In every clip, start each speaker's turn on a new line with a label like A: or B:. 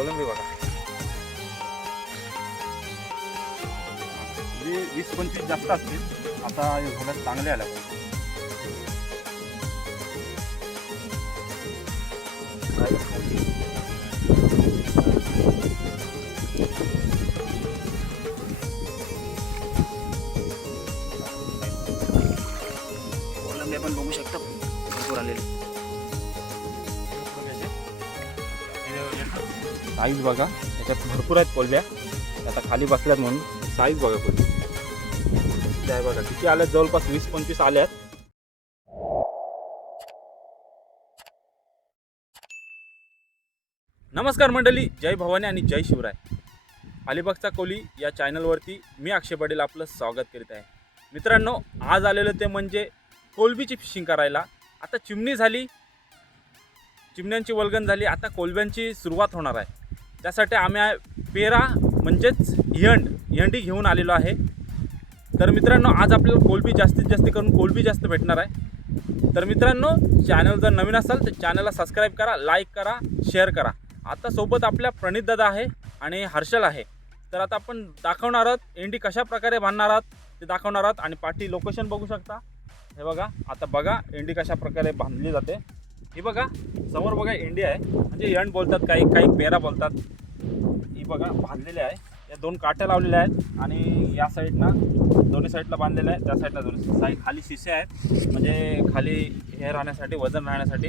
A: कोलंबी बघा वीस पंचवीस जास्त असतील आता हे घोड्यात चांगले आल्या
B: कोलंबी
A: साईज बघा. याच्यात भरपूर आहेत कोलब्या आता खाली बसल्यात म्हणून. साईज बघा कोलबी किती बघा किती आल्यात? जवळपास वीस पंचवीस आल्यात. नमस्कार मंडळी. जय भवानी आणि जय शिवराय. अलिबागचा कोली या चॅनलवरती मी अक्षय पटेल आपलं स्वागत करीत आहे. मित्रांनो आज आलेलं ते म्हणजे कोलबीची फिशिंग करायला. आता चिमणी झाली. चिमण्यांची वलगण झाली. आता कोलब्यांची सुरुवात होणार आहे. त्यासाठी आम्ही पेरा म्हणजेच यंड यंडी घेऊन आलेलो आहे. तर मित्रांनो आज आपल्याला कोलबी जास्तीत जास्त करून कोलबी जास्त भेटणार आहे. तर मित्रांनो चॅनल जर नवीन असाल तर चॅनलला सबस्क्राईब करा लाईक करा शेअर करा. आता सोबत आपल्या प्रणित दादा आहे आणि हर्षल आहे. तर आता आपण दाखवणार आहोत एंडी कशा प्रकारे बांधणार आहात ते दाखवणार आहोत आणि पाठी लोकेशन बघू शकता. हे बघा आता बघा एंडी कशा प्रकारे बांधली जाते. ही बघा समोर बघा इंडिया आहे. म्हणजे यंड बोलतात काही काही पेरा बोलतात. ही बघा बांधलेल्या आहे. या दोन काट्या लावलेल्या आहेत आणि या साईडनं दोन्ही साईडला बांधलेल्या आहेत त्या साईडला दोन्ही साई खाली शिसे आहेत. म्हणजे खाली हे राहण्यासाठी वजन राहण्यासाठी.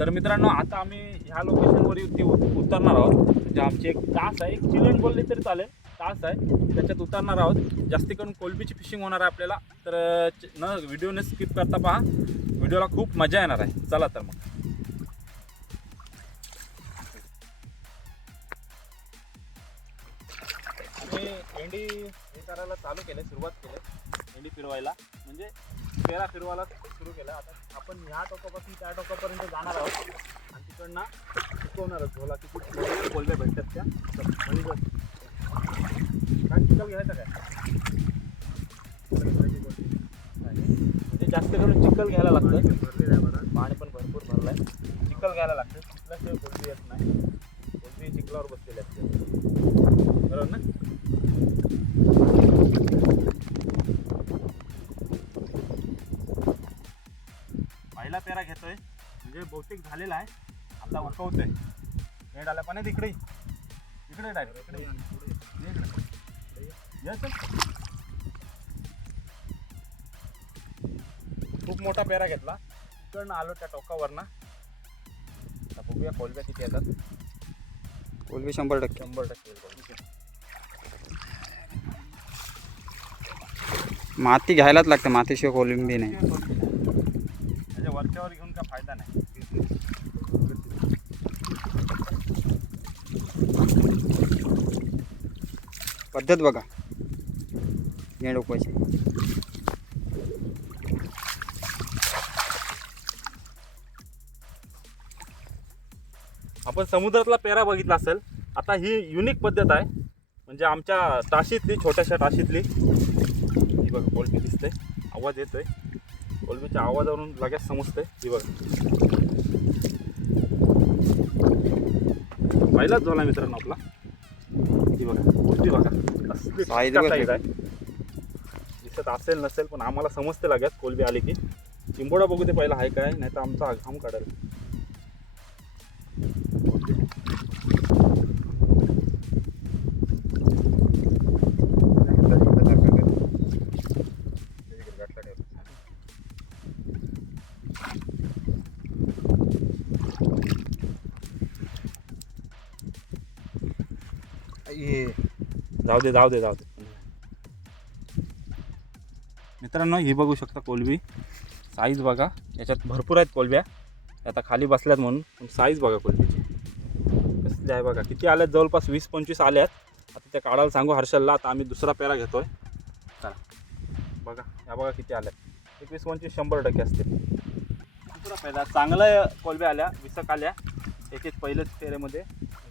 A: तर मित्रांनो आता आम्ही ह्या लोकेशनवर उत- उतरणार आहोत. म्हणजे आमची एक तास आहे. एक चिलण बोलली तरी चालेल. तास आहे. त्याच्यात उतरणार आहोत. जास्ती करून कोलबीची फिशिंग होणार आहे आपल्याला. तर न व्हिडिओने स्किप करता पहा. व्हिडिओला खूप मजा येणार आहे. चला तर मग. आम्ही भेंडी हे करायला चालू केले सुरुवात केली भेंडी फिरवायला. म्हणजे पेरा फिरवायला सुरू केलं. आता आपण ह्या टोकापासून त्या टोकापर्यंत जाणार आहोत. आणि तिकडनं शिकवणारच झोला किती कोलब्या भेटतात त्या? म्हणजे काय चिखल घ्यायचं जास्त करून चिखल घ्यायला लागतं पाणी पण भरपूर भरलं आहे चिखल घ्यायला लागतं चिखल्याशिवाय कोणती येत नाही. कोणती चिखलावर बसलेली असते बरोबर ना? पहिला पेरा घेतोय. म्हणजे बहुतेक झालेला आहे. आता उकवतोय नेट आल्या पण आहे तिकडे इकडे डायरेक्ट. इकडे खूप मोठा पेरा घेतला. इकडनं आलो त्या टोकावरनं. आता बघूया कोलब्या किती येतात.
B: कोलंबी शंभर टक्के.
A: शंभर टक्के.
B: माती घ्यायलाच लागतं मातीशिवाय कोलंबी नाही.
A: त्याच्या वरच्यावर घेऊन का फायदा नाही.
B: पद्धत बघा. या डोकवायची
A: आपण समुद्रातला पेरा बघितला असेल आता ही युनिक पद्धत आहे. म्हणजे आमच्या टाशीतली छोट्याशा टाशीतली ही बघा कोलबी दिसते आवाज येतोय. कोलबीच्या आवाजावरून लगेच समजते ही बघा. पहिलाच झाला मित्रांनो आपला. ही बघा गोष्टी बघा. असली आहे दिसत असेल नसेल पण आम्हाला समजते लगेच कोलबी आली की. चिंबोडा बघू ते पहिला आहे काय नाही तर आमचा घाम काढेल. जाऊ दे जाऊ दे जाऊ दे. मित्रांनो ही बघू शकता कोलबी. साईज बघा. याच्यात भरपूर आहेत कोलब्या. आता खाली बसल्यात म्हणून. पण साईज बघा कोलबीची. कसली आहे बघा. किती आल्यात? जवळपास वीस पंचवीस आल्यात. आता त्या काढायला सांगू हर्षलला. आता आम्ही दुसरा पेरा घेतोय. चला. बघा. या बघा किती आल्यात. एकवीस पंचवीस शंभर टक्के असतील. दुसरा पेरा. चांगल्या कोलब्या आल्या. विसक आल्या. एक एक पहिलेच फेरेमध्ये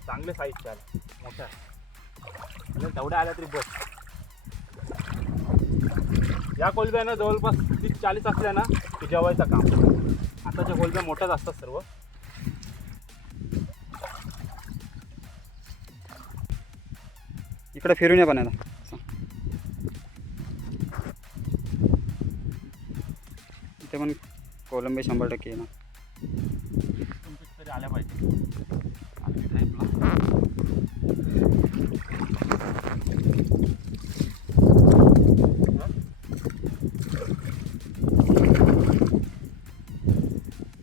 A: चांगले साईजच्या आल्या. मोठ्या. म्हणजे तेवढ्या आल्या तरी बस. या कोलब्यानं जवळपास तीस चाळीस असल्या ना की जेवायचं काम. आताच्या कोलब्या मोठ्याच असतात सर्व.
C: इकडे फिरून या पण असं. इथे पण कोलंबी शंभर टक्के
A: येणार. आल्या पाहिजे.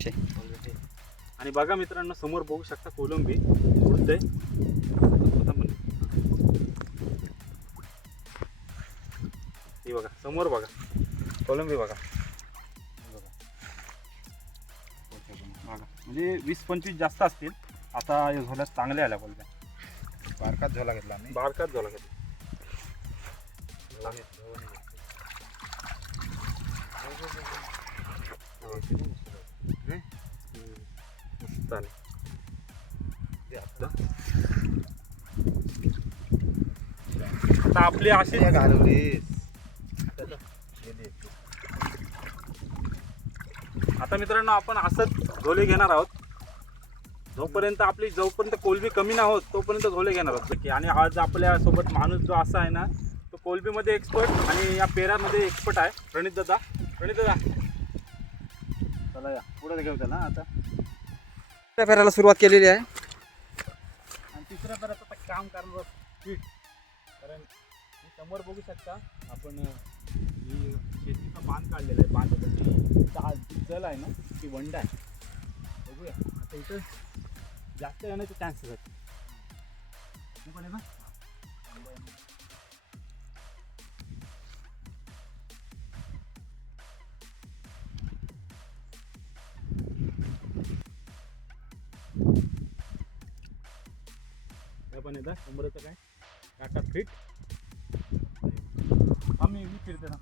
C: छे.
A: आणि बघा मित्रांनो समोर बघू शकता कोलंबी उडते. ही बघा समोर बघा. कोलंबी बघा. बघा. म्हणजे वीस पंचवीस जास्त असतील. आता या झोल्यात चांगल्या आल्या कोलंब्या
D: बारकाच झोला घेतला आम्ही.
A: बारकाच झाला कधी चालेल आता आपली अशी आता मित्रांनो आपण असंच झोले घेणार आहोत. जोपर्यंत आपली जोपर्यंत कोलबी कमी नाही होत तोपर्यंत झोले घेणार आहोत. की आणि आज आपल्यासोबत माणूस जो असा आहे ना तो कोलबीमध्ये एक्सपर्ट आणि या पेरामध्ये एक्सपर्ट आहे. प्रणित दादा. प्रणित दादा. चला या. पुढे घेऊ त्याला आता.
C: तिसऱ्या फेऱ्याला सुरुवात केलेली आहे.
A: आणि तिसऱ्या पेराचं आता काम करणार स्पीड कारण हे समोर बघू शकता आपण ही शेतीचा बांध काढलेला आहे. बांधाची चा- म्हणजे जल आहे ना ती वंड आहे. बघूया. आता इथं जास्त येण्याचे चान्सेस आहेत. पण आहे ना येतं शंभरचं काय? काका फिट. आम्ही फिरते ना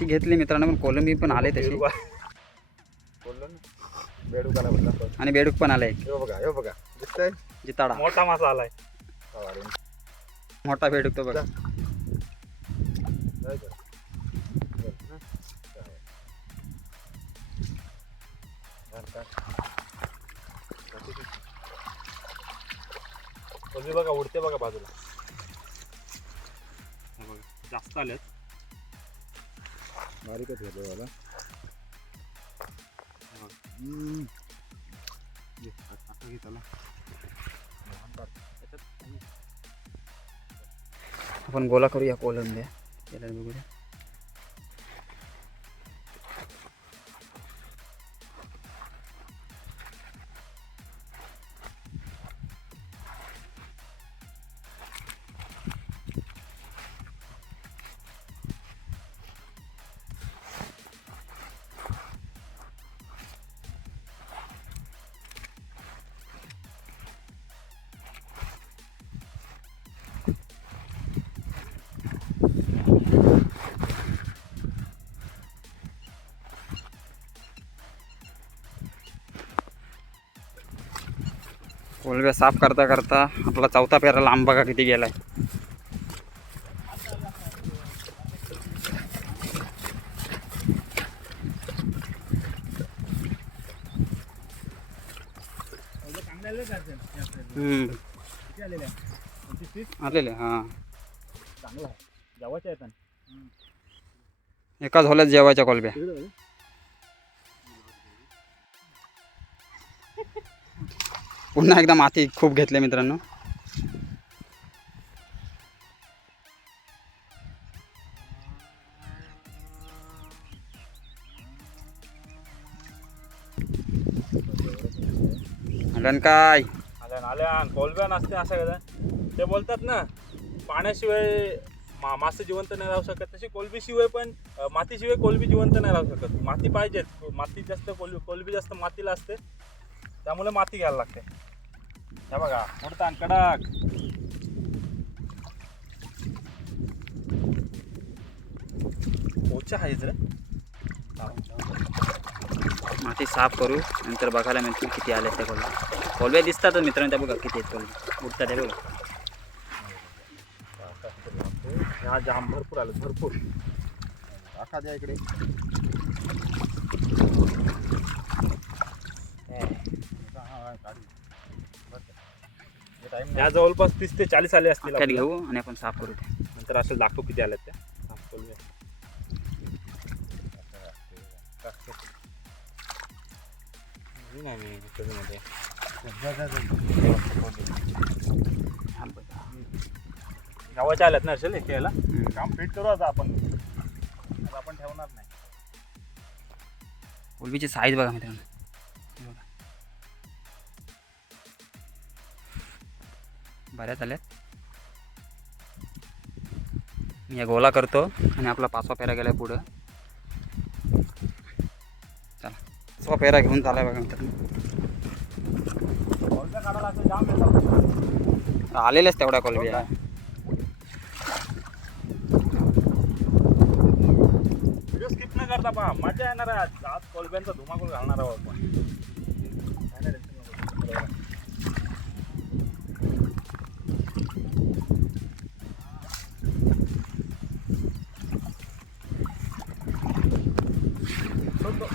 C: ती घेतली मित्रांनो पण कोलंबी पण आले तशी.
D: बोललो ना बेडूकाला बोलला पण.
C: आणि बेडूक पण आलाय.
D: हे बघा हे बघा. दिसतंय
C: जिताडा.
A: मोठा मासा आलाय.
D: सवारी.
C: मोठा बेडूक तो बघा.
D: हा.
A: बघा उडते बघा बाजूला. हे जास्त आल्यात
D: बारीकच घेतलं मला आता आता घे
C: आपण गोला करूया कोलंब्या याला बघूया. कोलब्या साफ करता करता आपला चौथा पेरा लांब बघा किती गेलाय.
A: आलेले आहे?
C: हां.
A: चांगलं आहे. जेवायचे आहेत
C: एका झोल्यात जेवायच्या कोलब्या. पुन्हा एकदा माती खूप घेतले मित्रांनो. आलं काय?
A: आल्यान आल्यान. कोलब्या नसते असं ते बोलतात ना पाण्याशिवाय मा मासे जिवंत नाही राहू शकत. तशी कोलबीशिवाय पण मातीशिवाय कोलबी जिवंत नाही राहू शकत. माती पाहिजेत. माती जास्त कोलबी कोलबी जास्त मातीला असते. त्यामुळे माती घ्यायला लागते. हे बघा उडतान कडक. पोचा आहेच रे.
C: माती साफ करू नंतर बघायला मिळतील किती आले त्या कोल कोलवे दिसतात हो मित्रांनो त्या बघा किती आहेत कोलव्या उडतात त्या बघा.
A: जाम भरपूर आलं भरपूर.
D: आखा द्या इकडे.
A: या जवळपास तीस ते चाळीस आले असतील आपल्याला.
C: घेऊ आणि आपण साफ करू ते
A: नंतर असं दाखवू किती आल्यात त्या साफ करूया. नाही. गावाच्या आल्यात ना असेल खेळायला
C: हम्म.
D: काम फिट करू आता आपण आता आपण ठेवणार नाही
C: कोलबीची साईज बघा मित्रांनो बऱ्याच आल्यात मी या गोला करतो आणि आपला पाचवा पेरा गेला पुढं. चला पाचवा पेरा घेऊन चालाय बघा मित्रांनो
A: आलेल्याच असं
C: तेवढ्या कोलबी
A: स्किप न करता पहा मजा येणार आहे आज. आज कोलब्यांचा धुमाकूळ घालणार आहोत आपण काय नाही tension नको. सोड तो.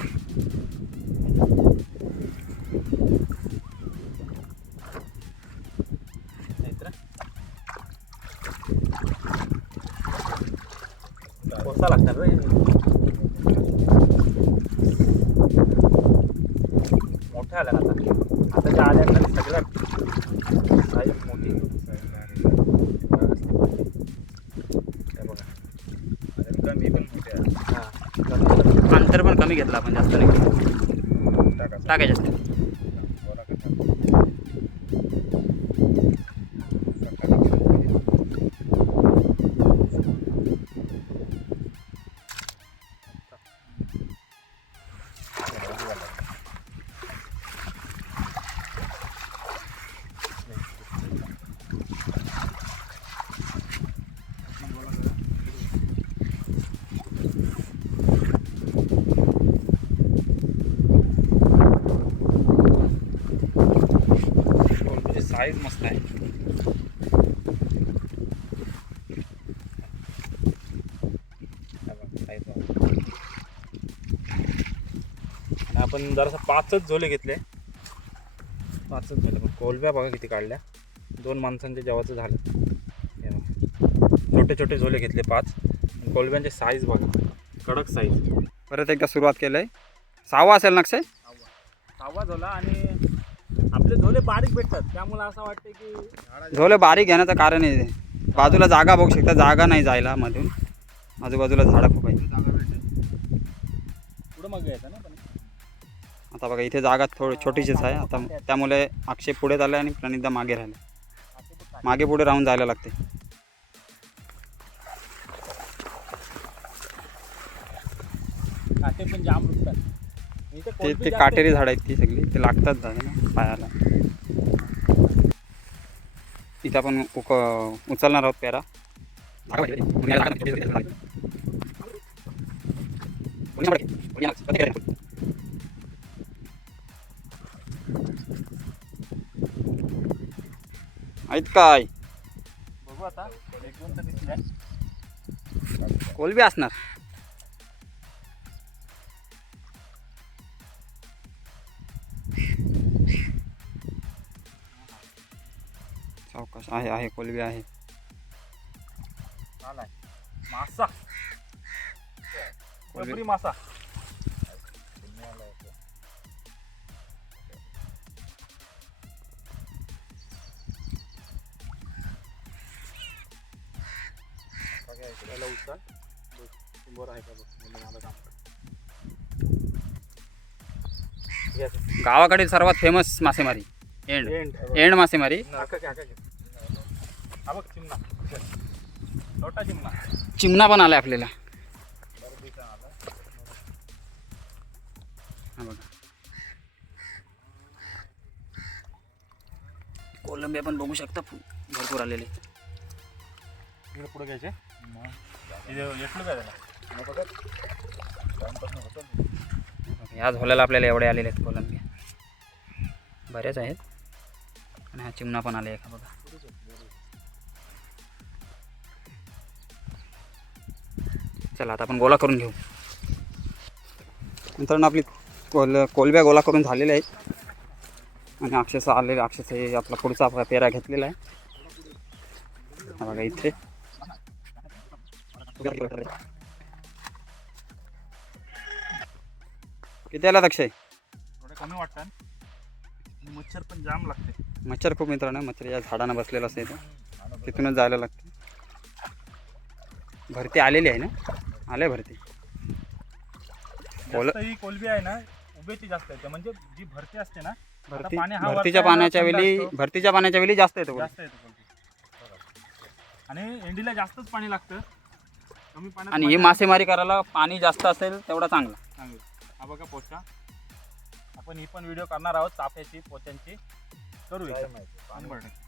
A: नाहीतर? कोसा लागणार रे मोठ्या आल्या ना आता. आता ज्या आल्या सगळ्यात साईज मोठी
D: कमी पण.
A: हां.
C: अंतर पण कमी घेतलं आपण जास्त नाही.
D: टाका
C: टाकायचे असते
D: बोला कसा. सकाळी केलं पाहिजे.
C: कोलबीची साईज मस्त आहे
A: हे बघा, size बघा. आणि आपण जरासं पाचच झोले घेतले. पाचच झोले. पण कोलब्या बघा किती काढल्या. दोन माणसांच्या जेवाचं झालं. छोटे छोटे झोले घेतले पाच. आणि कोलब्यांचे साईज बघा. कडक साईज
C: परत एकदा सुरुवात केलं आहे सहावा असेल नक्षय
A: सहावा. झोला आणि आपले झोले बारीक भेटतात. त्यामुळे असं वाटतं की
C: झोले बारीक घेण्याचं कारण आहे बाजूला जागा बघू शकता. जागा नाही जायला मधून. आजूबाजूला झाडं खूप आहे
D: जागा भेटेल.
A: पुढं मग घ्यायचं ना पण
C: आता बघा इथे जागा थोडी छोटीशीच आहे. आता त्यामुळे अक्षय पुढे चालले आणि प्रणिता मागे राहिले. मागे पुढे राहून जायला लागते.
A: काटे पण जाम रुपतात इथे
C: ते ते काटेरी झाडं आहेत ती सगळी. ते लागतात झाडं ना पायाला. इथं आपण उक उचलणार आहोत पेरा. काय?
A: बघू आता. एक दोन तर दिसल्या
C: कोलबी असणार. चौकश आहे आहे कोलबी आहे.
A: आलाय. मासा. कोलबरी मासा.
C: गावाकडील सर्वात फेमस मासेमारी. एंड. एंड. मासेमारी.
A: हा बघ चिमणा. छोटा चिमणा.
C: चिमणा पण आलाय आपल्याला. हा बघा. कोलंबी आपण बघू शकता. भरपूर आलेले.
A: इकडे पुढे घ्यायचे. येटलं काय त्याला?
C: या झोल्याला आपल्याला एवढे आलेले आहेत कोलंबी. बरेच आहेत. आणि हा चिमणा पण आले का बघा. चला आता आपण गोला करून घेऊ. मित्रांनो आपली कोल कोलब्या गोला करून झालेल्या आहेत. आणि अक्षरशः आलेले अक्षरशः हे आपला पुढचा आपला पेरा घेतलेला आहे. हा बघा इथे. किती आला अक्षय?
A: थोडे कमी वाटतात आणि मच्छर पण जाम लागते.
C: मच्छर खूप मित्रांनो मच्छर या झाडांना बसलेलं असते इथं. तिथूनच जायला लागते. भरती आलेली आहे ना? आले भरती. बोल
A: ही कोलबी आहे ना उभेची जास्त येते. म्हणजे जी भरती असते ना
C: भरती
A: पाणी
C: भरतीच्या पाण्याच्या वेळी. भरतीच्या पाण्याच्या वेळी जास्त येतो
A: जास्त येते आणि एंडीला जास्तच पाणी लागतं. कमी पाण्यात
C: आणि ही मासेमारी करायला पाणी जास्त असेल तेवढा चांगला.
A: चांगली. हा बघा पोचा आपण ही पण व्हिडिओ करणार आहोत चाफ्याची पोच्यांची करू. शंभर टक्के.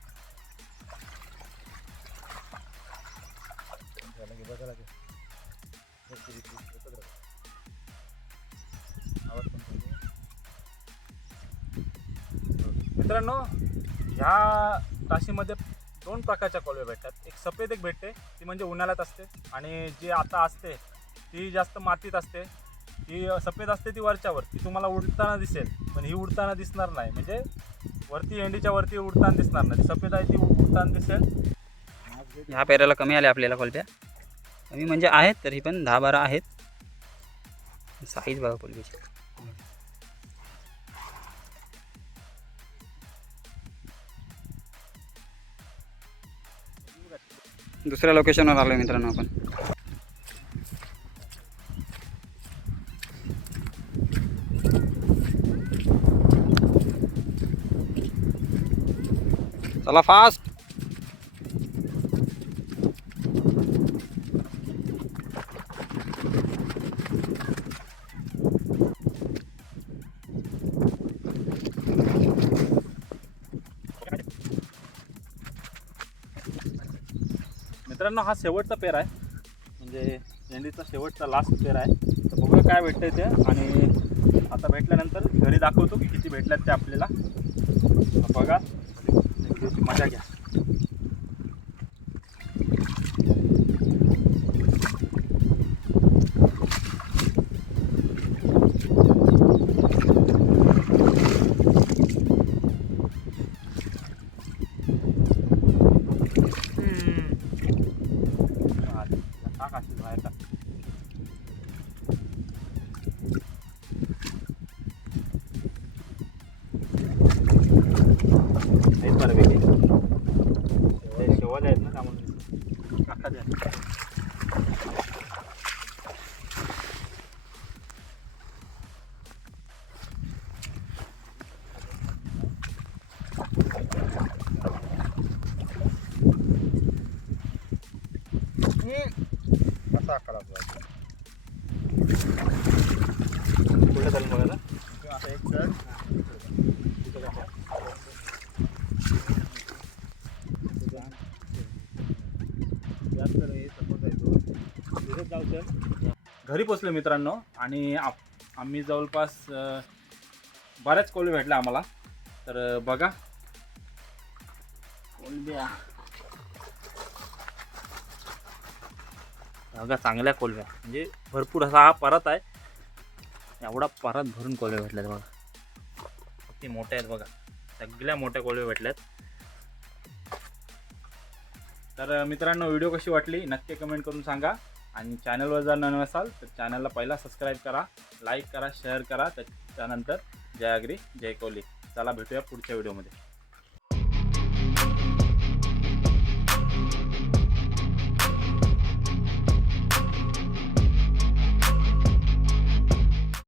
A: मित्रांनो ह्या राशीमध्ये दोन प्रकारच्या कोलवे भेटतात. एक सफेद एक भेटते. ती म्हणजे उन्हाळ्यात असते. आणि जी आता असते ती जास्त मातीत असते. ती सफेद असते ती वरच्यावर ती तुम्हाला उडताना दिसेल पण ही उडताना दिसणार नाही. म्हणजे वरती एंडीच्या वरती उडताना दिसणार नाही. सफेद आहे ती उडताना दिसेल.
C: ह्या पेऱ्याला कमी आले आपल्याला कोलप्या कमी म्हणजे आहेत तरी पण दहा बारा आहेत. साईज बघा कोलबीची दुसऱ्या लोकेशनवर आलो मित्रांनो आपण. चला फास्ट
A: मित्रांनो हा शेवटचा पेर आहे. म्हणजे झेंडीचा शेवटचा लास्ट पेर आहे. तर बघूया काय भेटतंय ते. आणि आता भेटल्यानंतर घरी दाखवतो की किती भेटल्यात ते आपल्याला. बघा. व्हिडिओची मजा
D: आपला?
A: कुठलं चालू बघायला
D: आता एक तो
A: घरी पोचलो मित्रांनो आणि आप- आम्ही जवळपास बऱ्याच कोळी भेटल्या आम्हाला. तर बघा. कोलब्या बघा चांगल्या कोलव्या. म्हणजे भरपूर असा हा परत आहे. एवढा परत भरून कोलव्या भेटल्यात बघा. किती मोठ्या आहेत बघा. सगळ्या मोठ्या कोलव्या भेटल्यात तर मित्रांनो व्हिडिओ कशी वाटली? नक्की कमेंट करून सांगा. आणि चॅनलवर जर नवीन असाल तर चॅनलला पहिला सबस्क्राईब करा लाईक करा शेअर करा. त्यानंतर जय आगरी जय कोहली. चला भेटूया पुढच्या व्हिडिओमध्ये.